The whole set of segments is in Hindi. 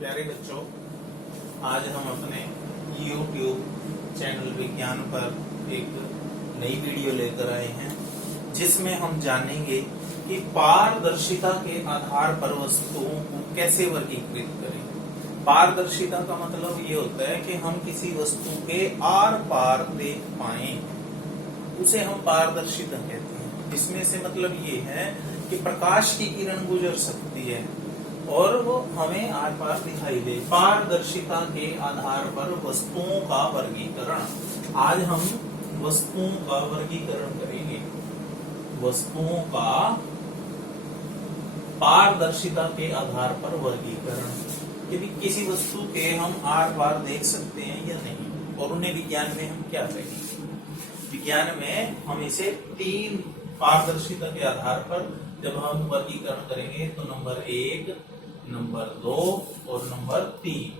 प्यारे बच्चों, आज हम अपने YouTube चैनल विज्ञान पर एक नई वीडियो लेकर आए हैं जिसमें हम जानेंगे कि पारदर्शिता के आधार पर वस्तुओं को कैसे वर्गीकृत करें। पारदर्शिता का मतलब ये होता है कि हम किसी वस्तु के आर पार देख पाएं, उसे हम पारदर्शिता कहते हैं। इसमें से मतलब ये है कि प्रकाश की किरण गुजर सकती है और वो हमें आर पार दिखाई दे। पारदर्शिता के आधार पर वस्तुओं का वर्गीकरण। आज हम वस्तुओं का वर्गीकरण करेंगे। वस्तुओं का पारदर्शिता के आधार पर वर्गीकरण, यदि किसी वस्तु के हम आर पार देख सकते हैं या नहीं, और उन्हें विज्ञान में हम क्या कहेंगे। विज्ञान में हम इसे तीन पारदर्शिता के आधार पर जब हम वर्गीकरण करेंगे तो नंबर 1, नंबर 2 और नंबर 3,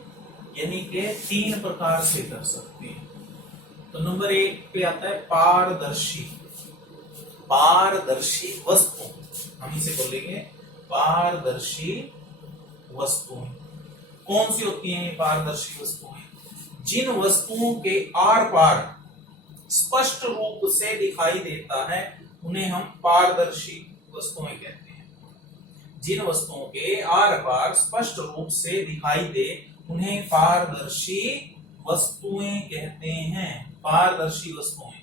यानी के 3 प्रकार से कर सकते हैं। तो नंबर 1 पे आता है पारदर्शी। पारदर्शी वस्तु, हम इसे बोलेंगे पारदर्शी वस्तुएं। कौन सी होती हैं ये पारदर्शी वस्तुएं? जिन वस्तुओं के आर पार स्पष्ट रूप से दिखाई देता है उन्हें हम पारदर्शी वस्तुएं कहते हैं। जिन वस्तुओं के आर पार स्पष्ट रूप से दिखाई दे उन्हें पारदर्शी वस्तुएं कहते हैं। पारदर्शी वस्तुएं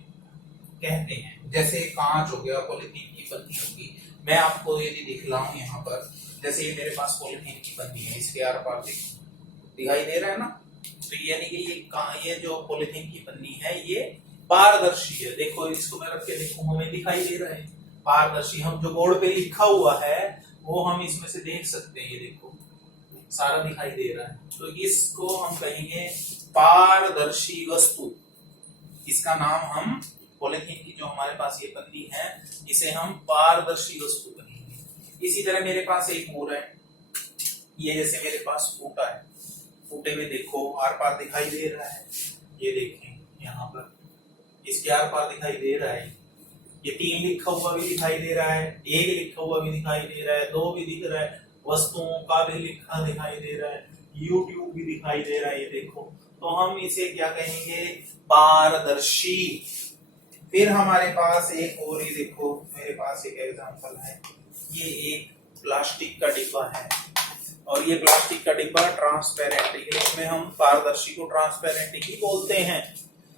कहते हैं। जैसे कांच हो गया, पॉलीथीन की पन्नी होगी। मैं आपको यदि दिखलाऊं यहाँ पर, जैसे ये मेरे पास पॉलीथीन की पन्नी है, इसके आर पार दिखाई दे रहा है ना, तो यानी कि ये जो पॉलीथीन की पन्नी है ये पारदर्शी है। देखो इसको मैं रख के देखूं, हमें दिखाई दे रहा है पारदर्शी। हम जो बोर्ड पे लिखा हुआ है वो हम इसमें से देख सकते हैं, ये देखो सारा दिखाई दे रहा है। तो इसको हम कहेंगे पारदर्शी वस्तु। इसका नाम हम पॉलीथीन की जो हमारे पास ये पन्नी है इसे हम पारदर्शी वस्तु कहेंगे। इसी तरह मेरे पास एक और है, ये जैसे मेरे पास फूटा है, फूटे में देखो आर पार दिखाई दे रहा है। ये देखें यहाँ पर इसके आर पार दिखाई दे रहा है। ये 3 लिखा हुआ भी दिखाई दे रहा है, 1 लिखा हुआ भी दिखाई दे रहा है, 2 भी दिख रहा है, वस्तुओं का भी लिखा दिखाई दे रहा है, YouTube भी दिखाई दे रहा है। ये देखो, तो हम इसे क्या कहेंगे? पारदर्शी। फिर हमारे पास एक और, ये देखो मेरे पास एक एग्जांपल है, ये एक प्लास्टिक का डिब्बा है और ये प्लास्टिक का डिब्बा ट्रांसपेरेंट है। इसमें हम पारदर्शी को ट्रांसपेरेंट ही बोलते हैं।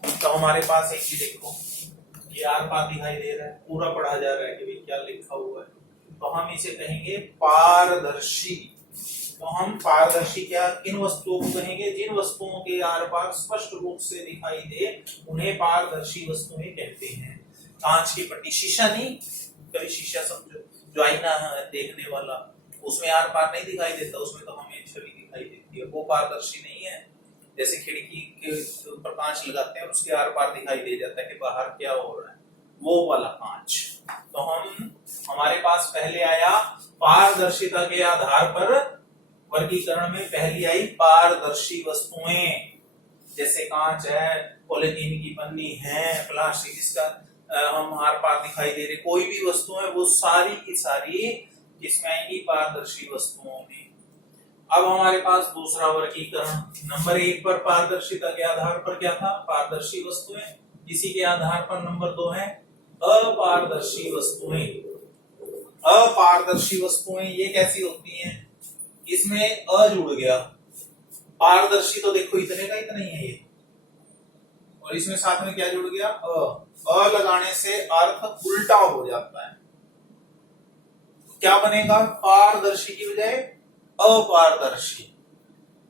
तो हमारे पास एक, ये देखो ये आर पार दिखाई दे रहा है, पूरा पढ़ा जा रहा है कि भाई क्या लिखा हुआ है, तो हम इसे कहेंगे पारदर्शी। तो हम पारदर्शी क्या किन वस्तुओं को कहेंगे? जिन वस्तुओं के आर पार स्पष्ट रूप से दिखाई दे उन्हें पारदर्शी वस्तुएं कहते हैं। कांच की पट्टी, शीशा नहीं, कभी शीशा समझो, जो आईना है देखने वाला, उसमें आर पार नहीं दिखाई देता, उसमें तो हमें छवि दिखाई देती है, वो पारदर्शी नहीं है। जैसे खिड़की के ऊपर कांच लगाते हैं और उसके आर पार दिखाई दे जाता है कि बाहर क्या हो रहा है, वो वाला कांच। तो हमारे पास पहले आया पारदर्शिता के आधार पर वर्गीकरण में पहली आई पारदर्शी वस्तुएं, जैसे कांच है, पॉलीथीन की पन्नी है, प्लास्टिक, इसका हम आर पार दिखाई दे रहे, कोई भी वस्तु है वो सारी की सारी इसमें आएंगी पारदर्शी वस्तुओं में। अब हमारे पास दूसरा वर्गीकरण, नंबर 1 पर पारदर्शिता के आधार पर क्या था? पारदर्शी वस्तुएं। इसी के आधार पर नंबर 2 है अपारदर्शी वस्तुएं। अपारदर्शी वस्तुएं ये कैसी होती हैं? इसमें अ जुड़ गया, पारदर्शी तो देखो इतने का इतना ही है ये, और इसमें साथ में क्या जुड़ गया? अ लगाने से अर्थ उल्टा हो जाता है। क्या बनेगा? पारदर्शी की बजाय अपारदर्शी।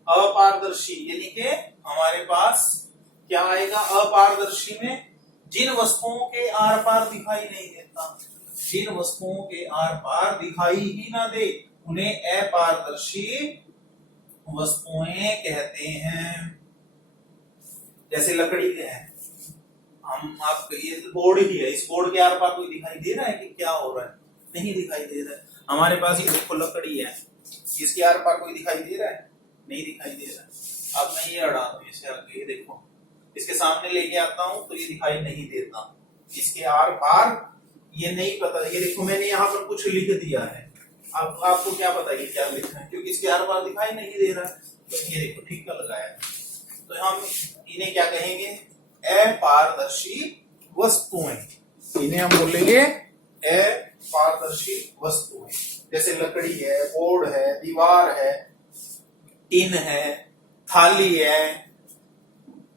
अपारदर्शी यानी कि हमारे पास क्या आएगा? अपारदर्शी में जिन वस्तुओं के आर पार दिखाई नहीं देता, जिन वस्तुओं के आर पार दिखाई ही ना दे उन्हें अपारदर्शी वस्तुएं कहते हैं। जैसे लकड़ी के है, हम आप ये बोर्ड ही है, इस बोर्ड के आर पार कोई दिखाई दे रहा है कि क्या हो रहा है? नहीं दिखाई दे रहा है। हमारे पास ये देखो लकड़ी है, इसके आर पार कोई दिखाई दे रहा है? नहीं दिखाई दे रहा है। अब मैं ये हटा दूं इसे आगे, ये देखो इसके सामने लेके आता हूं तो ये दिखाई नहीं देता, इसके आर पार ये नहीं पता। ये देखो मैंने यहाँ पर कुछ लिख दिया है, अब आपको क्या पता ये क्या लिखा है, क्योंकि इसके आर पार दिखाई नहीं दे रहा है। तो ये देखो ठीक का लगाया, तो हम इन्हें क्या कहेंगे, अपारदर्शी वस्तुएं। इन्हें हम बोलेंगे अपारदर्शी वस्तुएं, जैसे लकड़ी है, बोर्ड है, दीवार है, टिन है, थाली है,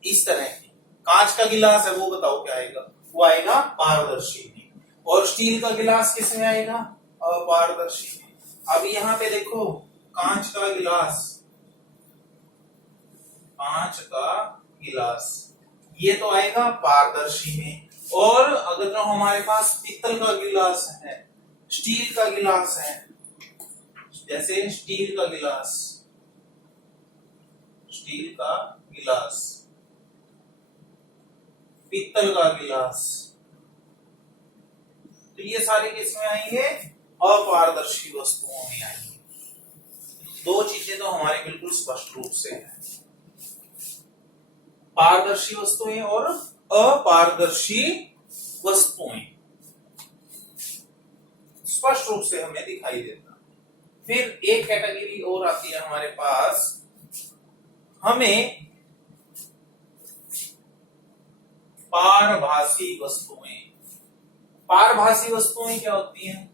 इस तरह की। कांच का गिलास है, वो बताओ क्या आएगा, वो आएगा पारदर्शी में। और स्टील का गिलास किस में आएगा, अपारदर्शी में। अब यहाँ पे देखो कांच का गिलास, कांच का गिलास ये तो आएगा पारदर्शी में। और अगर जो हमारे पास पीतल का गिलास है, स्टील का गिलास है, जैसे स्टील का गिलास, स्टील का गिलास, पीतल का गिलास, तो ये सारे किस में आएंगे, अपारदर्शी वस्तुओं में आएंगे। दो चीजें तो हमारे बिल्कुल स्पष्ट रूप से है, पारदर्शी वस्तुएं और अपारदर्शी वस्तुएं, स्पष्ट रूप से हमें दिखाई देता। फिर एक कैटेगरी और आती है हमारे पास, हमें पारभासी वस्तुएं। पारभासी वस्तुएं क्या होती हैं,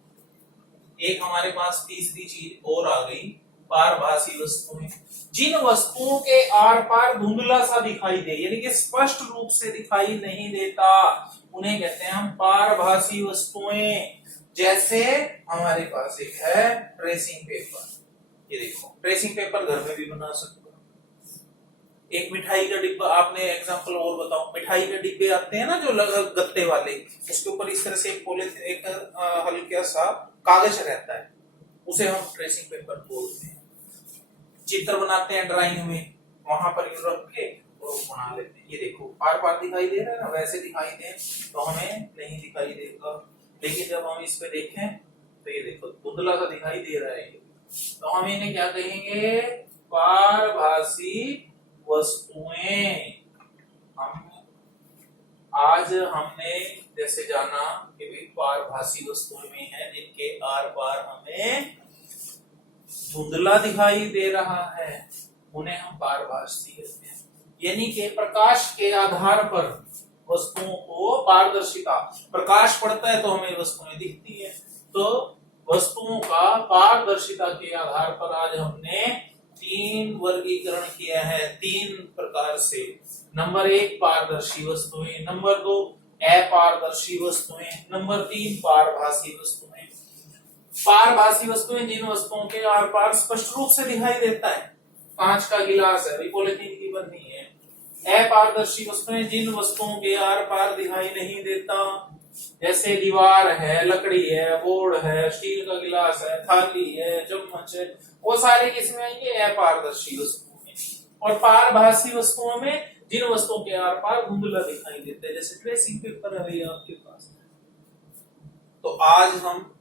एक हमारे पास तीसरी चीज और आ गई, पारभासी वस्तुएं, जिन वस्तुओं के आर पार धुंधला सा दिखाई दे, यानी कि स्पष्ट रूप से दिखाई नहीं देता, उन्हें कहते हैं हम पारभासी वस्तुएं। जैसे हमारे पास एक है ट्रेसिंग पेपर, ये देखो ट्रेसिंग पेपर घर में भी बना सकते हो। एक मिठाई का डिब्बा, आपने एग्जांपल और बताओ, मिठाई के डिब्बे आते हैं ना जो गत्ते वाले, उसके ऊपर इस तरह से एक पॉलीथिन, एक हल्का सा कागज रहता है, उसे हम ट्रेसिंग पेपर बोलते हैं। चित्र बनाते हैं ड्राइंग में, वहां पर यूं रख के और बना लेते हैं। ये देखो पार पार दिखाई दे रहा है ना, वैसे दिखाई दे तो हमें नहीं दिखाई देगा, लेकिन जब हम इस पे देखें तो ये देखो धुंधला सा दिखाई दे रहा है, तो हम इन्हें क्या कहेंगे, पारभासी वस्तुएं। हम आज हमने जैसे जाना कि भाई पारभासी वस्तुएं में है जिनके आर पार हमें धुंधला दिखाई दे रहा है, उन्हें हम पारभासी कहते हैं। यानी कि प्रकाश के आधार पर वस्तुओं को पारदर्शिता, प्रकाश पड़ता है तो हमें वस्तुएं दिखती है, तो वस्तुओं का पारदर्शिता के आधार पर आज हमने तीन वर्गीकरण किया है, तीन प्रकार से। नंबर 1 पारदर्शी वस्तुएं, नंबर 2 अपारदर्शी वस्तुएं, नंबर 3 पारभासी वस्तुएं। पारभासी वस्तुएं जिन वस्तुओं के आर पार स्पष्ट रूप से दिखाई देता है, कांच का गिलास है, अभी पॉलिथीन की बनी है। अपारदर्शी वस्तुएं जिन वस्तुओं के आर पार दिखाई नहीं देता, जैसे दीवार है, लकड़ी है, बोर्ड है, स्टील का गिलास है, थाली है, चम्मच है, वो सारे किसमें आएंगे, अपारदर्शी वस्तुओं में। और पारभासी वस्तुओं में जिन वस्तुओं के आर पार धुंधला दिखाई देता है, जैसे ट्रेसिंग पेपर है भैया आपके पास। तो आज हम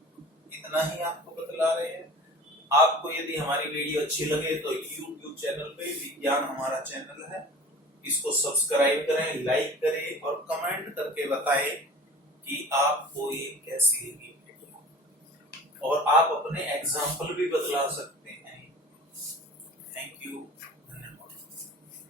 इतना ही आपको बतला रहे हैं। आपको यदि हमारी वीडियो अच्छी लगे तो YouTube चैनल पे विज्ञान हमारा चैनल है, इसको सब्सक्राइब करें, लाइक करें और कमेंट करके बताएं कि आपको ये कैसी लगी वीडियो, और आप अपने एग्जाम्पल भी बतला सकते हैं। Thank you.